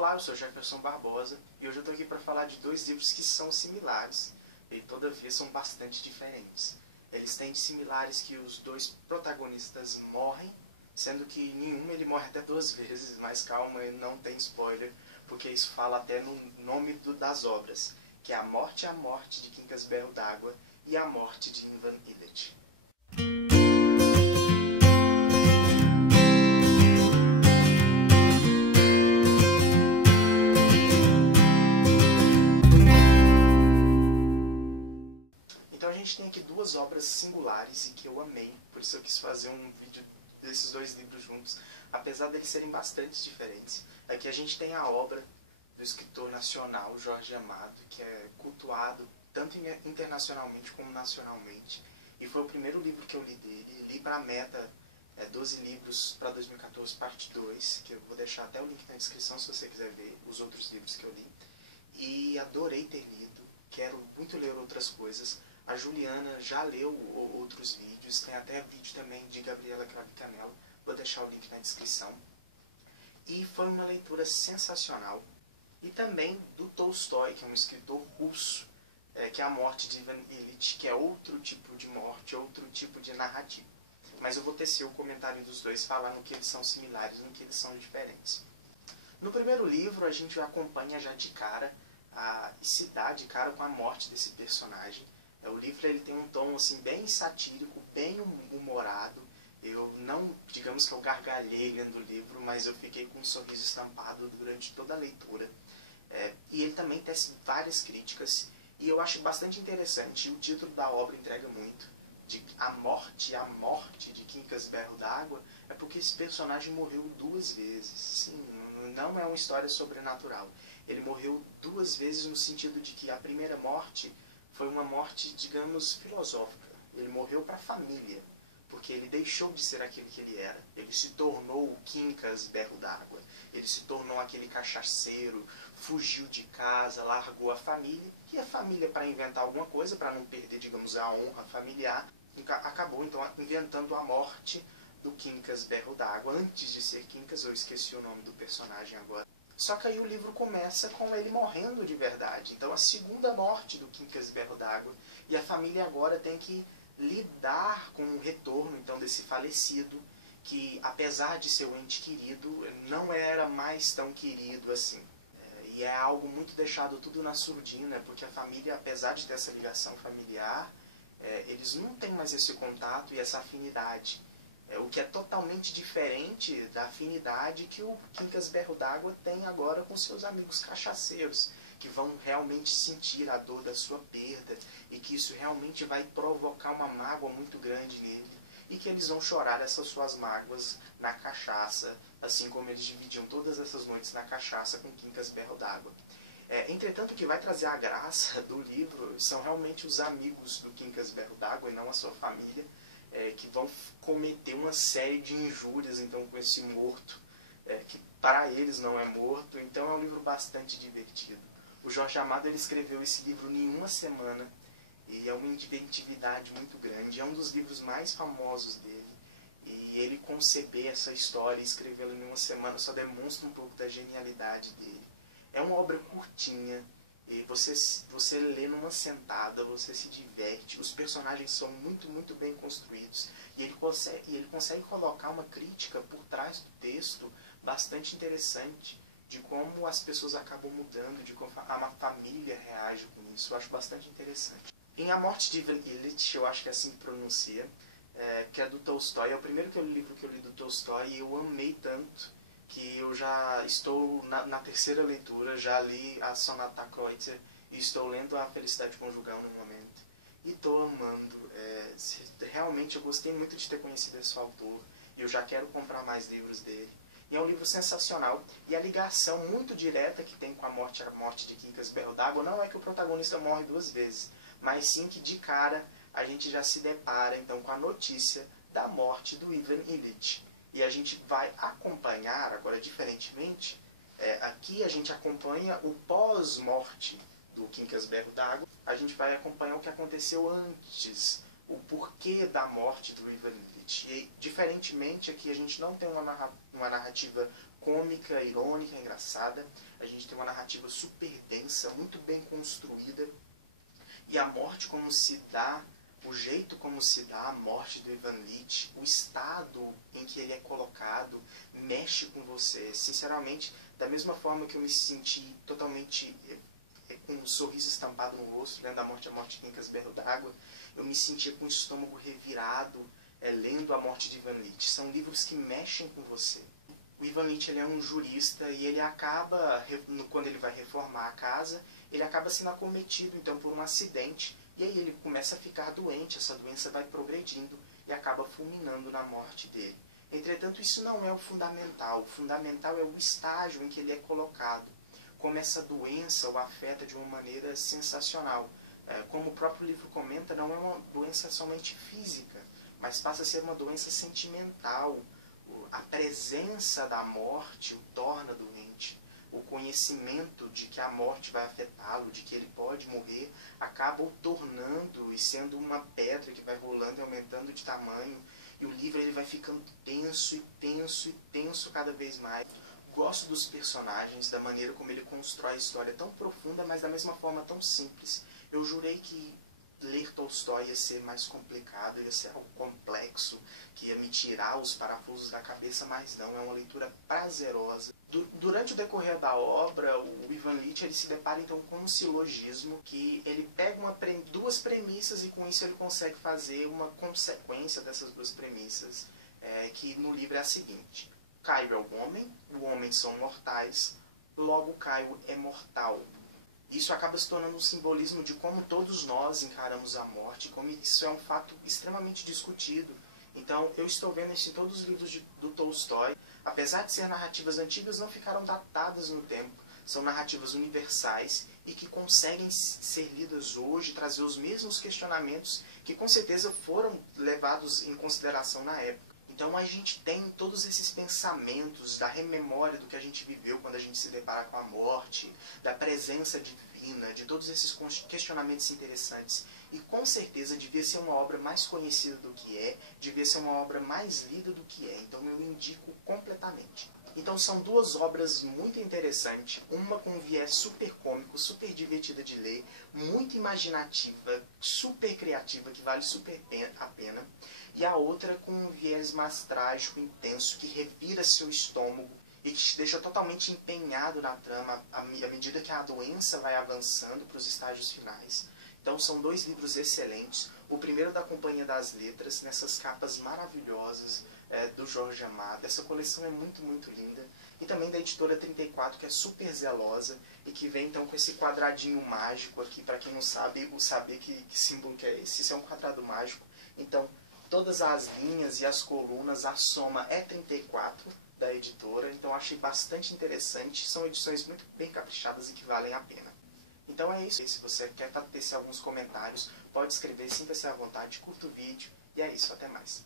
Olá, eu sou Jefferson Barbosa e hoje eu estou aqui para falar de dois livros que são similares e todavia são bastante diferentes. Eles têm de similares que os dois protagonistas morrem, sendo que nenhum ele morre até 2 vezes, mas calma, não tem spoiler, porque isso fala até no nome das obras, que é A Morte de Quincas Berro d'Água e A Morte de Ivan Illich. Então a gente tem aqui duas obras singulares e que eu amei, por isso eu quis fazer um vídeo desses dois livros juntos, apesar deles serem bastante diferentes. Aqui a gente tem a obra do escritor nacional Jorge Amado, que é cultuado tanto internacionalmente como nacionalmente, e foi o primeiro livro que eu li dele. Li para a meta 12 livros para 2014, parte 2, que eu vou deixar até o link na descrição se você quiser ver os outros livros que eu li. E adorei ter lido, quero muito ler outras coisas. A Juliana já leu outros vídeos, tem até vídeo também de Gabriela Cravo Canela, vou deixar o link na descrição. E foi uma leitura sensacional. E também do Tolstói, que é um escritor russo, que é A Morte de Ivan Illich, que é outro tipo de morte, outro tipo de narrativa. Mas eu vou tecer o comentário dos dois, falar no que eles são similares e no que eles são diferentes. No primeiro livro, a gente acompanha já de cara, se dá de cara com a morte desse personagem. O livro ele tem um tom assim, bem satírico, bem humorado. Eu não, digamos que eu gargalhei lendo o livro, mas eu fiquei com um sorriso estampado durante toda a leitura. E ele também tece várias críticas, e eu acho bastante interessante. O título da obra entrega muito. A morte de Quincas Berro d'Água, é porque esse personagem morreu 2 vezes. Sim, não é uma história sobrenatural. Ele morreu 2 vezes no sentido de que a primeira morte foi uma morte, digamos, filosófica. Ele morreu para a família, porque ele deixou de ser aquele que ele era. Ele se tornou o Quincas Berro d'Água. Ele se tornou aquele cachaceiro, fugiu de casa, largou a família. E a família, para inventar alguma coisa, para não perder, digamos, a honra familiar, acabou, então, inventando a morte do Quincas Berro d'Água. Antes de ser Quincas, eu esqueci o nome do personagem agora. Só que aí o livro começa com ele morrendo de verdade. Então a segunda morte do Quincas Berro d'Água. E a família agora tem que lidar com o retorno então desse falecido, que apesar de ser um ente querido, não era mais tão querido assim. E é algo muito deixado tudo na surdina, porque a família, apesar de ter essa ligação familiar, eles não têm mais esse contato e essa afinidade. O que é totalmente diferente da afinidade que o Quincas Berro d'Água tem agora com seus amigos cachaceiros, que vão realmente sentir a dor da sua perda e que isso realmente vai provocar uma mágoa muito grande nele e que eles vão chorar essas suas mágoas na cachaça, assim como eles dividiam todas essas noites na cachaça com Quincas Berro d'Água. Entretanto, o que vai trazer a graça do livro são realmente os amigos do Quincas Berro d'Água e não a sua família, que vão cometer uma série de injúrias então com esse morto, que para eles não é morto. Então é um livro bastante divertido. O Jorge Amado ele escreveu esse livro em 1 semana, e é uma inventividade muito grande. É um dos livros mais famosos dele, e ele conceber essa história e escrevê-la em 1 semana só demonstra um pouco da genialidade dele. É uma obra curtinha, e você lê numa sentada, você se diverte, os personagens são muito bem construídos, e ele consegue colocar uma crítica por trás do texto bastante interessante, de como as pessoas acabam mudando, de como a família reage com isso. Eu acho bastante interessante. Em A Morte de Ivan Illich, eu acho que é assim que pronuncia, que é do Tolstói, é o primeiro livro que eu li do Tolstói, e eu amei tanto que eu já estou na 3ª leitura, já li a Sonata Kreutzer e estou lendo A Felicidade Conjugal no momento. E estou amando. Realmente eu gostei muito de ter conhecido esse autor e eu já quero comprar mais livros dele. E é um livro sensacional. E a ligação muito direta que tem com a morte de Quincas Berro d'Água não é que o protagonista morre 2 vezes, mas sim que de cara a gente já se depara então com a notícia da morte do Ivan Illich. E a gente vai acompanhar, agora diferentemente, aqui a gente acompanha o pós-morte do Quincas Berro d'Água. A gente vai acompanhar o que aconteceu antes, o porquê da morte do Ivan Illich. E, diferentemente, aqui a gente não tem uma narrativa cômica, irônica, engraçada. A gente tem uma narrativa super densa, muito bem construída. E a morte como se dá, o jeito como se dá a morte do Ivan Lit, o estado em que ele é colocado, mexe com você. Sinceramente, da mesma forma que eu me senti totalmente com um sorriso estampado no rosto, lendo A Morte em Casberro d'Água, eu me sentia com o estômago revirado, lendo A Morte de Ivan Lit. São livros que mexem com você. O Ivan Lit, ele é um jurista e ele acaba, quando ele vai reformar a casa, ele acaba sendo acometido então por um acidente. E aí ele começa a ficar doente, essa doença vai progredindo e acaba fulminando na morte dele. Entretanto, isso não é o fundamental é o estágio em que ele é colocado. Como essa doença o afeta de uma maneira sensacional. Como o próprio livro comenta, não é uma doença somente física, mas passa a ser uma doença sentimental. A presença da morte o torna doente. O conhecimento de que a morte vai afetá-lo, de que ele pode morrer, acaba o tornando e sendo uma pedra que vai rolando e aumentando de tamanho. E o livro ele vai ficando tenso e tenso e tenso cada vez mais. Gosto dos personagens, da maneira como ele constrói a história tão profunda, mas da mesma forma tão simples. Eu jurei que ler Tolstói ia ser mais complicado, ia ser algo complexo, que ia me tirar os parafusos da cabeça, mas não, é uma leitura prazerosa. Durante o decorrer da obra, o Ivan Lit ele se depara então com um silogismo, que ele pega duas premissas e com isso ele consegue fazer uma consequência dessas duas premissas, que no livro é a seguinte: Caio é o homem são mortais, logo Caio é mortal. Isso acaba se tornando um simbolismo de como todos nós encaramos a morte, como isso é um fato extremamente discutido. Então, eu estou vendo isso em todos os livros do Tolstói. Apesar de ser narrativas antigas, não ficaram datadas no tempo. São narrativas universais e que conseguem ser lidas hoje, trazer os mesmos questionamentos que com certeza foram levados em consideração na época. Então a gente tem todos esses pensamentos da rememória do que a gente viveu quando a gente se depara com a morte, da presença divina, de todos esses questionamentos interessantes. E com certeza devia ser uma obra mais conhecida do que é, devia ser uma obra mais lida do que é. Então eu indico completamente. Então são duas obras muito interessantes, uma com um viés super cômico, super divertida de ler, muito imaginativa, super criativa, que vale super a pena, e a outra com um viés mais trágico, intenso, que revira seu estômago e que te deixa totalmente empenhado na trama à medida que a doença vai avançando para os estágios finais. Então são dois livros excelentes. O primeiro da Companhia das Letras, nessas capas maravilhosas, do Jorge Amado. Essa coleção é muito, muito linda. E também da editora 34, que é super zelosa e que vem então com esse quadradinho mágico aqui, para quem não sabe, saber que símbolo que é esse. Isso é um quadrado mágico. Então, todas as linhas e as colunas, a soma é 34 da editora. Então, achei bastante interessante. São edições muito bem caprichadas e que valem a pena. Então é isso. Se você quer tecer alguns comentários, pode escrever, sinta-se à vontade, curta o vídeo. E é isso, até mais.